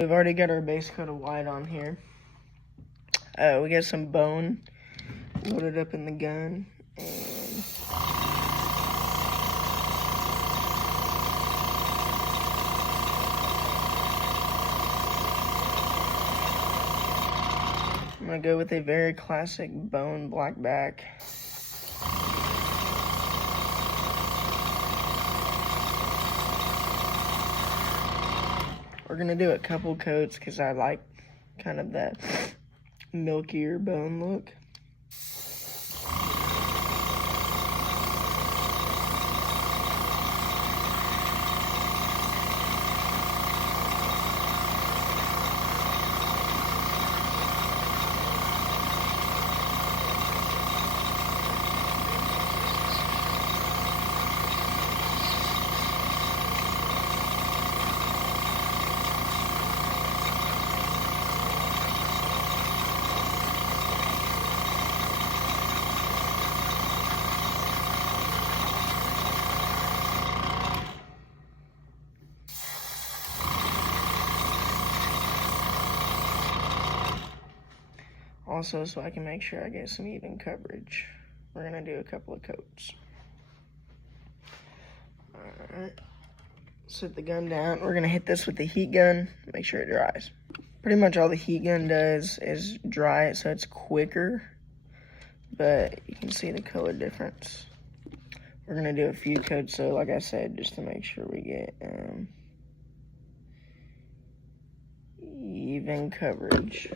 We've already got our base coat of white on here. We got some bone loaded up in the gun, and I'm gonna go with a very classic bone blackback. We're gonna do a couple coats because I like kind of that milkier bone look. Also, so I can make sure I get some even coverage, we're gonna do a couple of coats. Alright, set the gun down. We're gonna hit this with the heat gun, make sure it dries. Pretty much all the heat gun does is dry it so it's quicker, but you can see the color difference. We're gonna do a few coats, so like I said, just to make sure we get even coverage.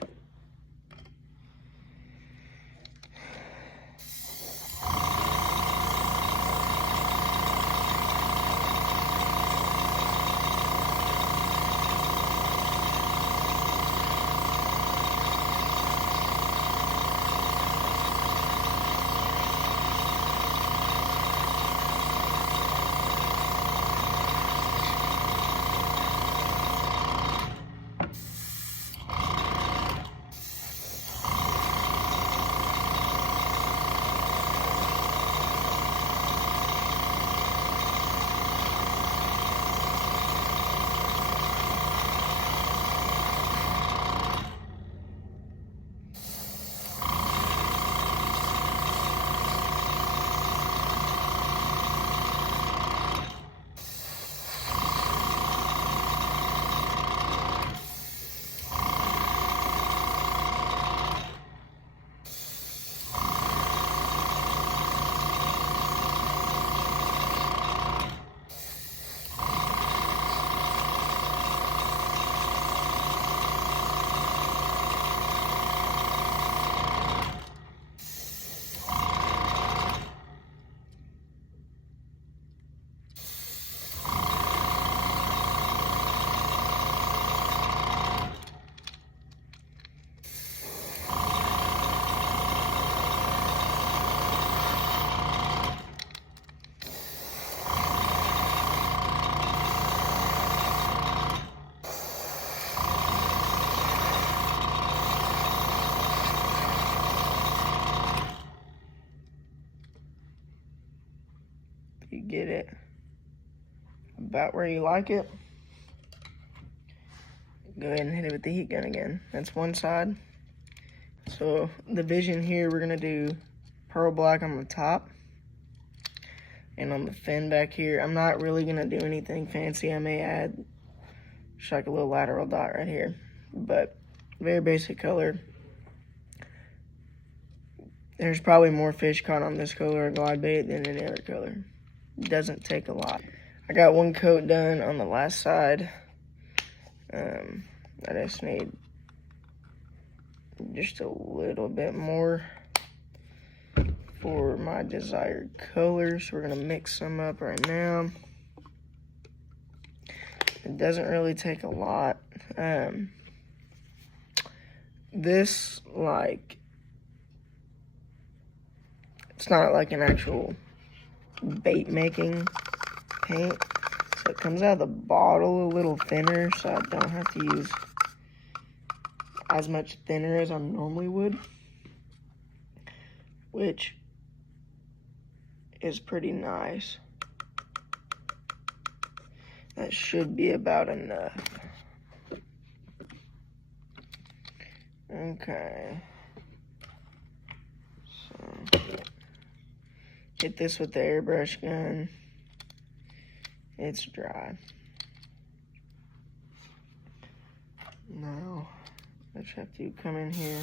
You get it about where you like it, go ahead and hit it with the heat gun again. That's one side. So the vision here, we're gonna do pearl black on the top, and on the fin back here, I'm not really gonna do anything fancy. I may add just like a little lateral dot right here, but very basic color. There's probably more fish caught on this color of glide bait than any other color. It doesn't take a lot. I got one coat done on the last side. I just need just a little bit more for my desired colors. We're gonna mix some up right now. It doesn't really take a lot. This, like, it's not like an actual bait making paint, so it comes out of the bottle a little thinner, so I don't have to use as much thinner as I normally would, which is pretty nice. That should be about enough. Okay. So, hit this with the airbrush gun. It's dry. Now, I just have to come in here.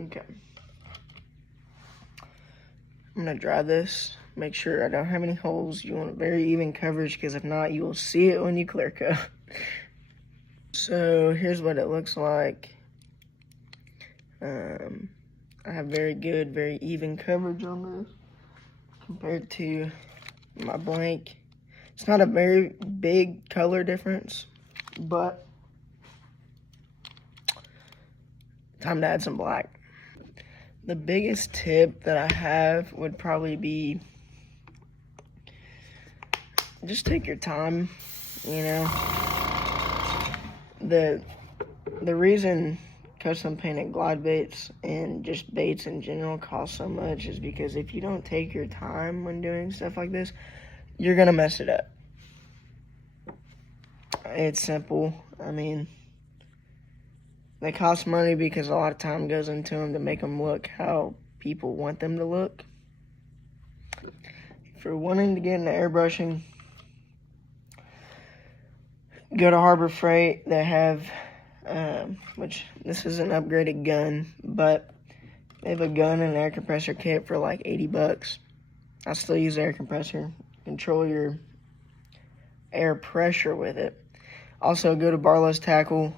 Okay. I'm gonna dry this. Make sure I don't have any holes. You want a very even coverage, because if not, you will see it when you clear coat. So here's what it looks like. I have very good, very even coverage on this compared to my blank. It's not a very big color difference, but time to add some black. The biggest tip that I have would probably be just take your time, you know. The reason custom painted glide baits and just baits in general cost so much is because if you don't take your time when doing stuff like this, you're gonna mess it up. It's simple. I mean, they cost money because a lot of time goes into them to make them look how people want them to look. If you're wanting to get into airbrushing, go to Harbor Freight. They have, which this is an upgraded gun, but they have a gun and an air compressor kit for like 80 bucks. I still use air compressor. Control your air pressure with it. Also, go to Barlow's Tackle,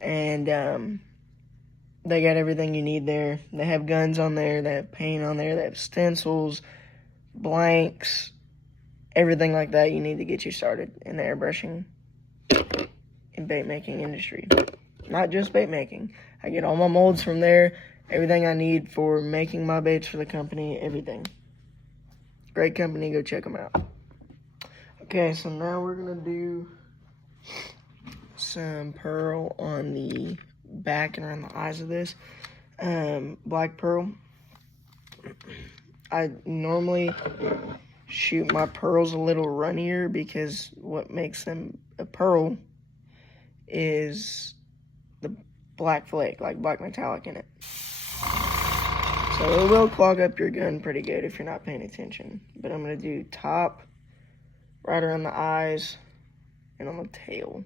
and they got everything you need there. They have guns on there, they have paint on there, they have stencils, blanks, everything like that you need to get you started in the airbrushing and bait making industry. Not just bait making. I get all my molds from there, everything I need for making my baits for the company, everything. Great company, go check them out. Okay, so now we're gonna do some pearl on the back and around the eyes of this. Black pearl. I normally shoot my pearls a little runnier because what makes them a pearl is the black flake, like black metallic in it. So it will clog up your gun pretty good if you're not paying attention. But I'm going to do top, right around the eyes, and on the tail.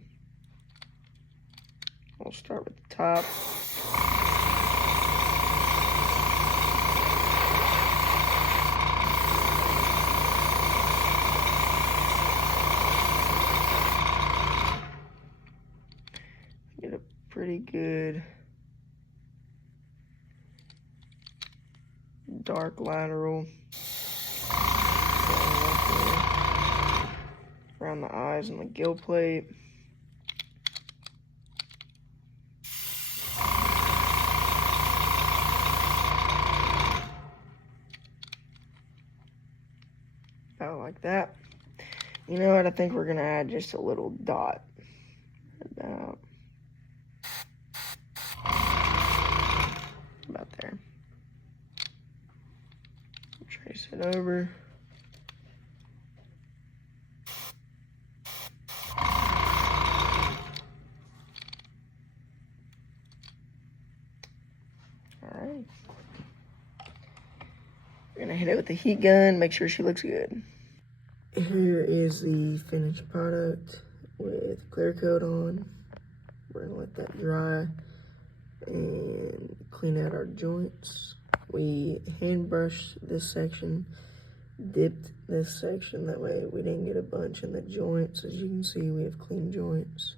We'll start with the top. Get a pretty good dark lateral around the eyes and the gill plate. About like that. You know what? I think we're gonna add just a little dot. About Trace it over. Alright. We're gonna hit it with the heat gun, make sure she looks good. Here is the finished product with clear coat on. We're gonna let that dry and clean out our joints. We hand brushed this section, dipped this section, that way we didn't get a bunch in the joints. As you can see, we have clean joints.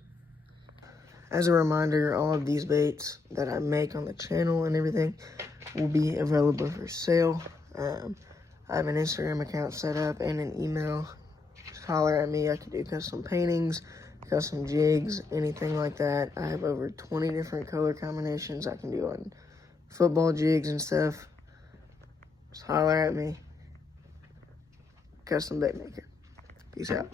As a reminder, all of these baits that I make on the channel and everything will be available for sale. I have an Instagram account set up and an email. Just holler at me. I can do custom paintings, custom jigs, anything like that. I have over 20 different color combinations I can do on football jigs and stuff. Just holler at me. Custom bait maker. Peace out.